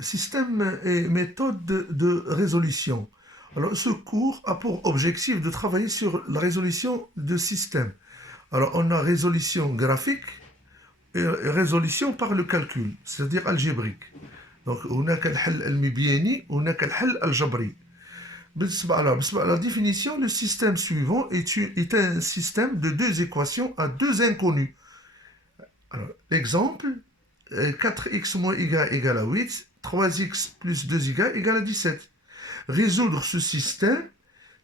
Système et méthode de résolution. Alors, ce cours a pour objectif de travailler sur la résolution de systèmes. Alors, on a résolution graphique et résolution par le calcul, c'est-à-dire algébrique. Donc, هناك الحل المبياني وهناك الحل الجبري. بالنسبة à la définition, le système suivant est un système de deux équations à deux inconnus. Alors, l'exemple, 4x moins y égale à 8, 3x plus 2y égale à 17. Résoudre ce système,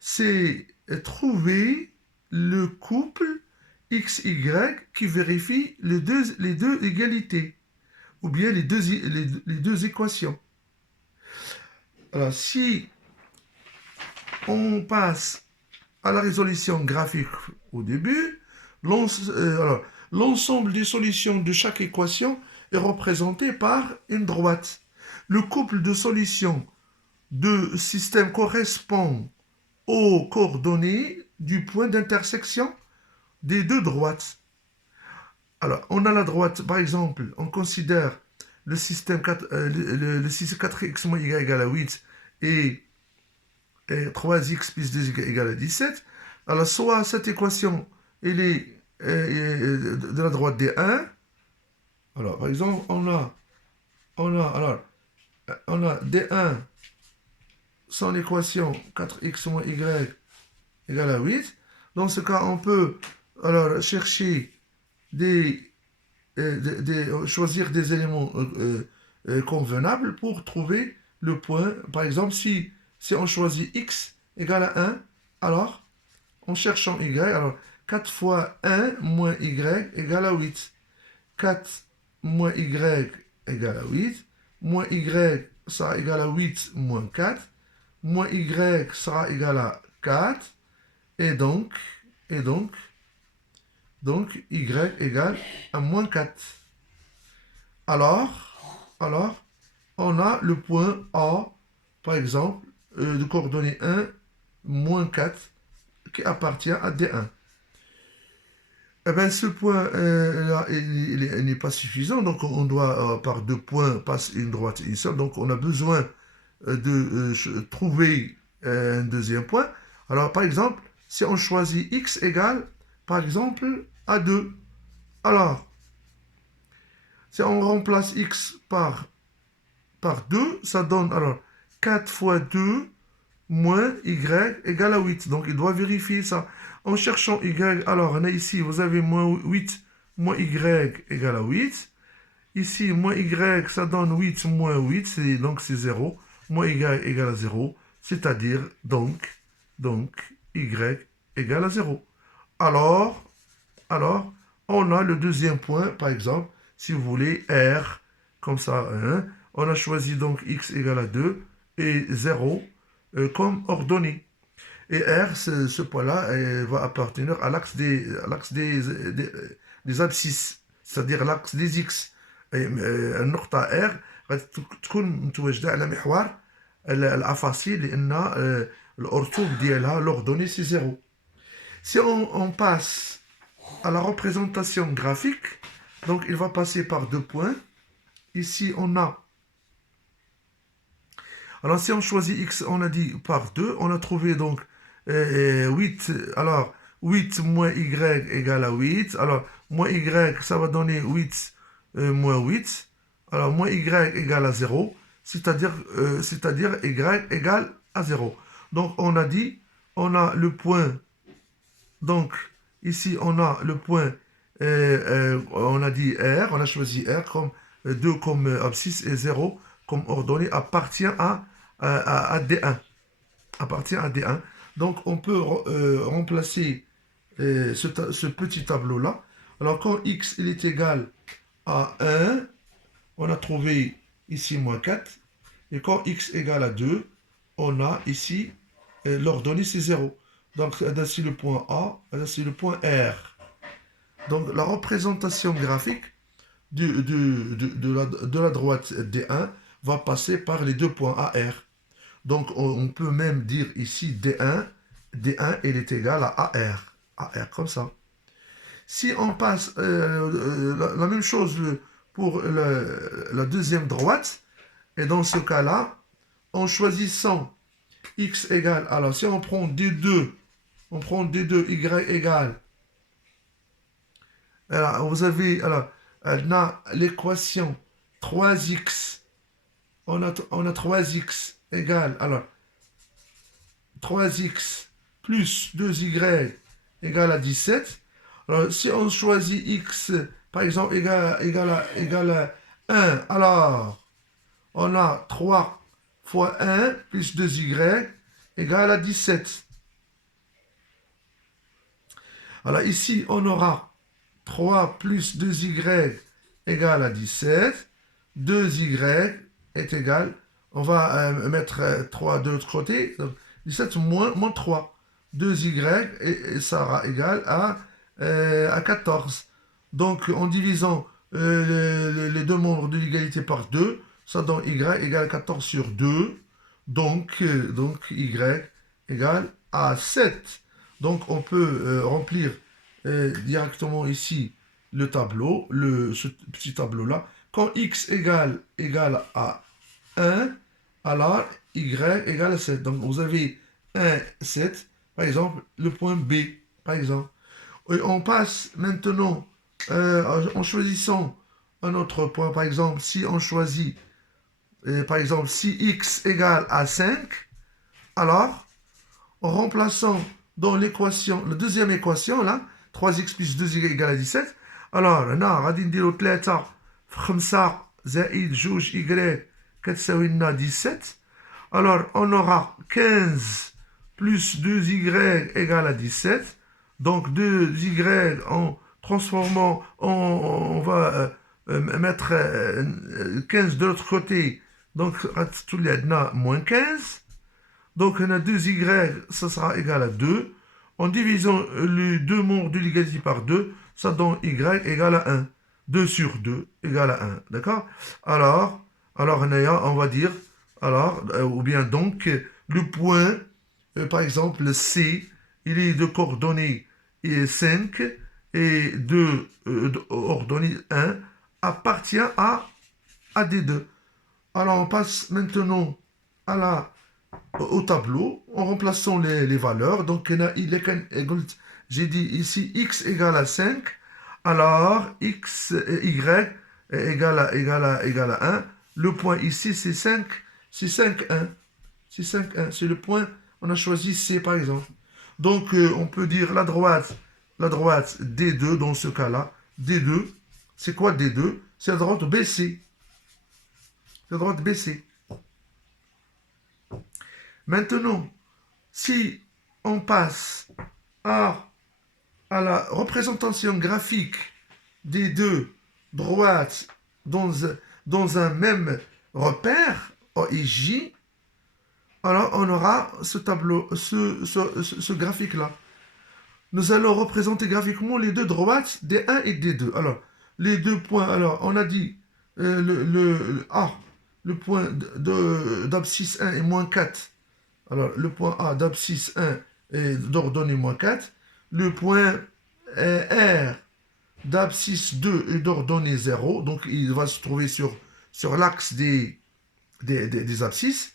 c'est trouver le couple XY qui vérifie les deux égalités, ou bien les deux équations. Alors, si on passe à la résolution graphique au début, l'ensemble des solutions de chaque équation est représenté par une droite. Le couple de solutions de système correspond aux coordonnées du point d'intersection des deux droites. Alors, on a la droite, par exemple, on considère le système 4x moins y égale à 8 et 3x plus 2y égale à 17. Alors, soit cette équation, elle est de la droite des 1. Alors, par exemple, on a D1, son équation 4x moins y égale à 8. Dans ce cas, on peut alors chercher choisir des éléments convenables pour trouver le point. Par exemple, si on choisit x égale à 1, alors en cherchant y, alors 4 fois 1 moins y égale à 8. 4 moins y égale à 8. Moins y sera égal à 8 moins 4. Moins y sera égal à 4. Et donc, y égale à moins 4. Alors, on a le point A, par exemple, de coordonnées 1, moins 4, qui appartient à D1. Eh bien, ce point là, il n'est pas suffisant, donc on doit, par deux points, passer une droite et une seule, donc on a besoin de trouver un deuxième point. Alors, par exemple, si on choisit x égale, par exemple, à 2, alors, si on remplace x par 2, ça donne alors 4 fois 2 moins y égale à 8. Donc, il doit vérifier ça. En cherchant y, alors, on a ici, vous avez moins 8 moins y égale à 8. Ici, moins y, ça donne 8 moins 8, donc c'est 0. Moins y égale à 0, c'est-à-dire, donc, y égale à 0. Alors, on a le deuxième point, par exemple, si vous voulez, R, comme ça, 1. On a choisi donc x égale à 2 et 0 comme ordonnée. Et R, ce point-là, va appartenir à l'axe des abscisses, c'est-à-dire l'axe des x. النقطة R تكون متواجدة على محور الأفاصيل لأن الأرتوب ديالها l'ordonnée c'est 0. Si on passe à la représentation graphique, donc il va passer par deux points. Ici, on a... Alors, si on choisit x, on a dit par 2, on a trouvé donc 8. Alors, 8 moins y égale à 8. Alors, moins y, ça va donner 8 moins 8. Alors, moins y égale à 0, c'est-à-dire y égale à 0. Donc, on a dit, on a le point... Donc, ici, on a le point, on a dit R, on a choisi R comme 2 comme abscisse et 0 comme ordonnée appartient à D1. Appartient à D1. Donc, on peut remplacer ce petit tableau-là. Alors, quand x il est égal à 1, on a trouvé ici moins 4. Et quand x égale à 2, on a ici l'ordonnée, c'est 0. Donc, c'est le point A, c'est le point R. Donc, la représentation graphique de la droite D1 va passer par les deux points AR. Donc, on peut même dire ici D1, il est égal à AR. AR comme ça. Si on passe la même chose pour la deuxième droite, Et dans ce cas-là, en choisissant x égale, alors si on prend D2, y égale, alors vous avez, alors, on a l'équation 3x, on a 3x égale, alors, 3x plus 2y égale à 17. Alors, si on choisit x, par exemple, égale à 1, alors, on a 3 fois 1 plus 2y égale à 17. Alors, ici, on aura 3 plus 2y égale à 17. 2y est égal, on va mettre 3 de l'autre côté, donc 17 moins 3. 2y et ça sera égal à 14. Donc en divisant les deux membres de l'égalité par 2, ça donne y égale à 14 sur 2. Donc y égale à 7. Donc on peut remplir directement ici le tableau, ce petit tableau-là. Quand x égale à 1, alors y égale à 7. Donc vous avez 1, 7, par exemple, le point B, par exemple. Et on passe maintenant en choisissant un autre point. Par exemple, si on choisit, par exemple, si x égale à 5, alors, en remplaçant dans l'équation, la deuxième équation, là, 3x plus 2y égale à 17, alors, هنا غادي نديرو 3 في 5 زائد 2y كتساوي لنا 17. Alors, on aura 15 plus 2y égale à 17. Donc, 2y en transformant, on va mettre 15 de l'autre côté. Donc, tout le monde moins 15. Donc, on a 2y, ça sera égal à 2. En divisant les deux membres de l'égalité par 2, ça donne y égale à 1. 2 sur 2 égale à 1. D'accord? Alors, on va dire, ou bien donc, le point, par exemple, C, il est de coordonnées 5 et de ordonnées 1, appartient à D2. Alors, on passe maintenant au tableau en remplaçant les valeurs. Donc, j'ai dit ici x égale à 5. Alors, y égale à 1. Le point ici, c'est 5. C'est 5, 1. C'est 5, 1. C'est le point, on a choisi C par exemple. Donc, on peut dire la droite D2 dans ce cas-là. D2, c'est quoi D2? C'est la droite BC. La droite BC. Maintenant, si on passe à la représentation graphique des deux droites dans un même repère, OIJ, alors on aura ce tableau, ce graphique-là. Nous allons représenter graphiquement les deux droites D1 et D2. Alors, les deux points, alors on a dit le point d'abscisse 1 est moins 4. Alors, le point A d'abscisse 1 est d'ordonnée moins 4. Le point R d'abscisse 2 est d'ordonnée 0. Donc, il va se trouver sur l'axe des abscisses.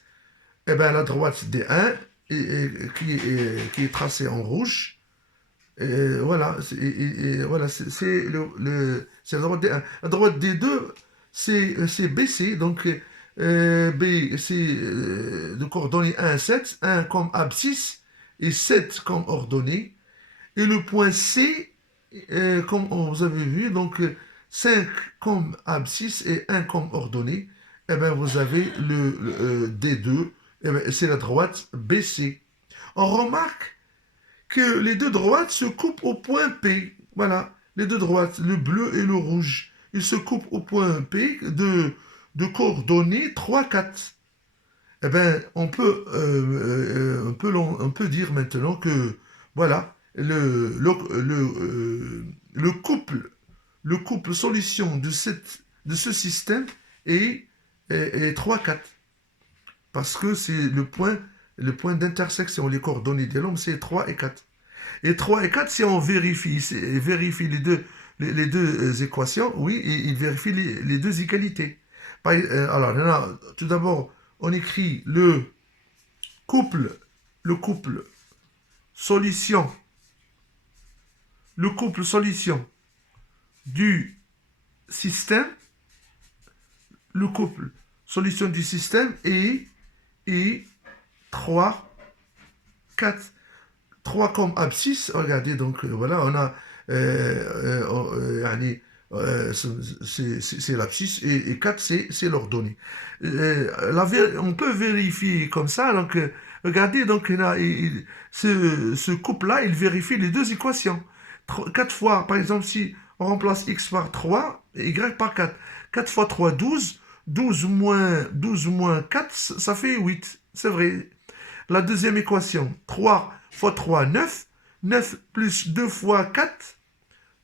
Et bien, la droite D1 qui est tracée en rouge. Et voilà, c'est la droite D1. La droite D2, c'est BC. Donc, B, c'est de coordonnées 1 à 7, 1 comme abscisse et 7 comme ordonnée. Et le point C, comme vous avez vu, donc 5 comme abscisse et 1 comme ordonnée. Et bien, vous avez le D2, et bien, c'est la droite BC. On remarque que les deux droites se coupent au point P. Voilà, les deux droites, le bleu et le rouge. Ils se coupent au point P de coordonnées 3, 4. Eh bien, on peut dire maintenant que, voilà, le couple solution de ce système est 3, 4. Parce que c'est le point d'intersection, les coordonnées des nombres, c'est 3 et 4. Et 3 et 4, si on vérifie les deux équations, oui, il vérifie les deux égalités. Alors, tout d'abord, on écrit le couple solution, du système, le couple solution du système et 3, 4. 3 comme abscisse, regardez, donc voilà, on a c'est l'abscisse et 4 c'est l'ordonnée. On peut vérifier comme ça, donc regardez, donc ce couple-là, il vérifie les deux équations. 4 fois, par exemple, si on remplace x par 3 et y par 4. 4 fois 3, 12. 12 moins 4, ça fait 8. C'est vrai. La deuxième équation, 3 fois 3, 9. 9 plus 2 fois 4.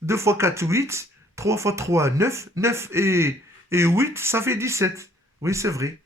2 fois 4, 8. 3 fois 3, 9. 9 et 8, ça fait 17. Oui, c'est vrai.